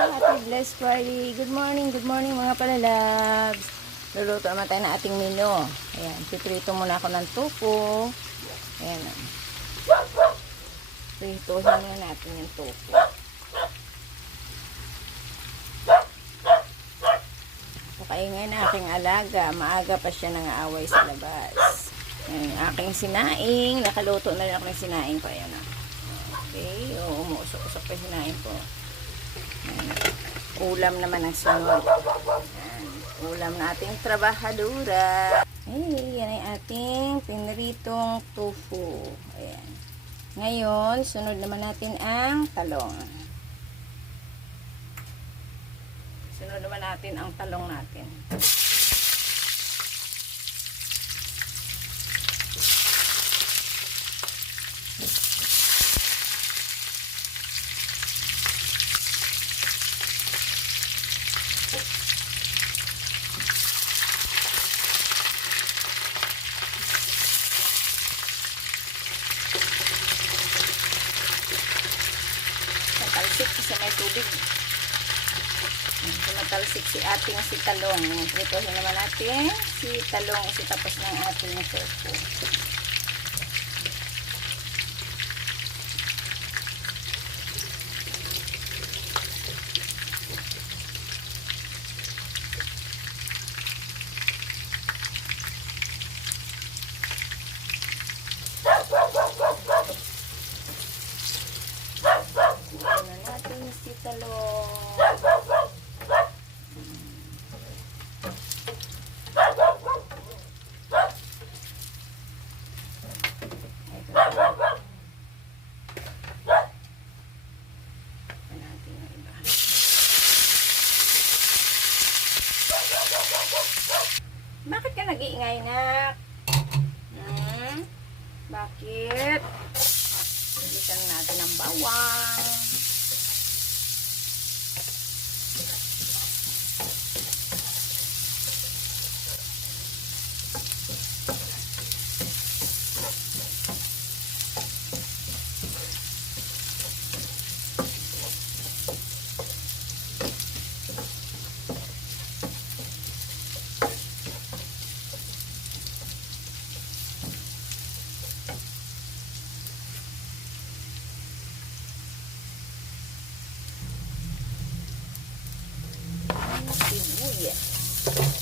Happy Blessed Friday. Good morning mga palalabs. Luluto naman tayo ng ating menu. Ayan, piprito muna ako ng tupo. Ayan. Pritohin muna natin yung tupo. Pakaingay na aking alaga. Maaga pa siya nang-aaway sa labas. Ayan, aking sinaing. Nakaluto na rin ako ng sinaing ko. Ayan na. Okay, umuusok-usok pa yung sinaing ko. Ayan. Ulam naman ang sunod. Ayan. Ulam na ating trabahadura. Ay, yan ay ating pinritong tofu. Ayan. Ngayon, sunod naman natin ang talong. Sunod naman natin ang talong natin. Talsik kasi may tubig. Tumatalsik si ating si talong. Pritohin naman natin si talong si tapos ng ating tofu. Si talong. Bakit ka nag-iingay, nak? Bakit? Bilisan natin ang bawang. Sibuyas.